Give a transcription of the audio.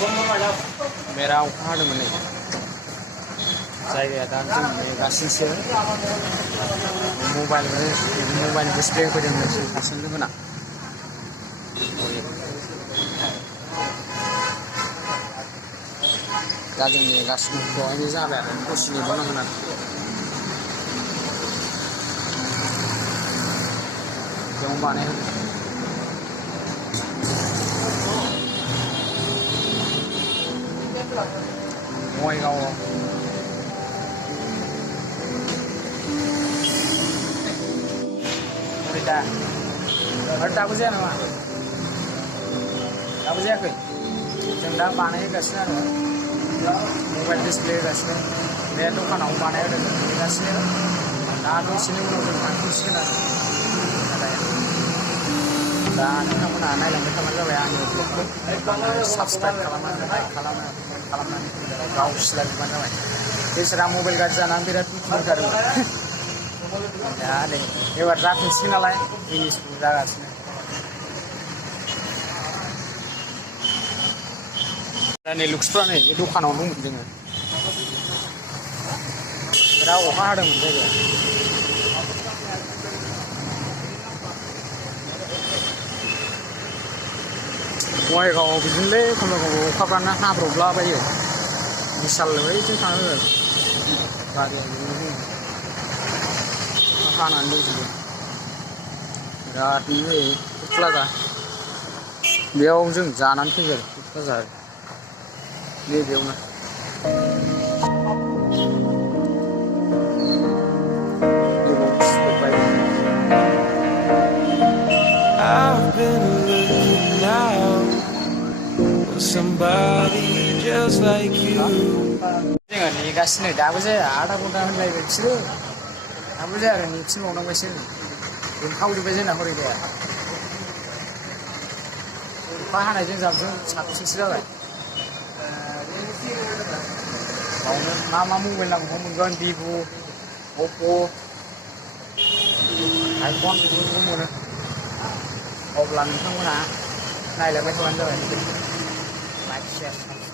मेरा अखा हादोंमोन नै जायगाया दा जों नेगासिनोसो मबाइल डिसप्ले होफैदों जों सासेनो लोगोना दा जों नेगासिनो दहायनो जाबाय आरो दसे नेबावनांगोन आरो बेयावनो बानायहोदों बङाइगावआव दा आरो दाबो जाया नामा दाबो जायाखै जों दा बानायगासिनो आरो मबाइल डिसप्ले होगासिनो बे दखानाव बानायहोदों नेगासिनो दा दसेनि उनाव जों थांफिनसिगोन आरो दा नोंथांमोना नायलांबाय थाबानो जाबाय आंनि ब्लगखौ साबसक्राइब खालामनानै लाइक खालामनानै गाव सिलायबानो जाबाय बेसोरा मबाइल गाज्रि जानानै बिराद दुखु मोनथारदों दा नै एबार जाफिनसिगोन नालाय फिनिशबो जागासिनो दा नै लुक्सफ्रा नै बे दखानाव दंमोन जोङो बिराद अखा हादोंमोन जायगाया बङाइगावआव बिदिनोलै एखमबा अखाफ्रानो हाब्रबलाबायो बिशाल बैथिं थाङो गारिया बिदिनो अखा हानानै दंजोबो बिराद नै क'क्राझार बेयाव जों जानानै फैगोन Kokrajhar नैबेयावनो somebody just like you. जोङो नेगासिनो दाबो जाया आधा घन्टा होनलायबाय बिसोरो दाबो जाया आरो नेफिनबावनांबायसो लोमखावजोब्बाय जोंना हरैदाया अखा हानायजों जाबजों साबसिनसो जाबाय बावनो मा मबाइल नांगौ मोनगोन भिभ' अप्प' आइफन बेफोरखौ मोनो अब्ला नोंथांमोना नायलायबाय थाबानो जाबाय लाइक शेयार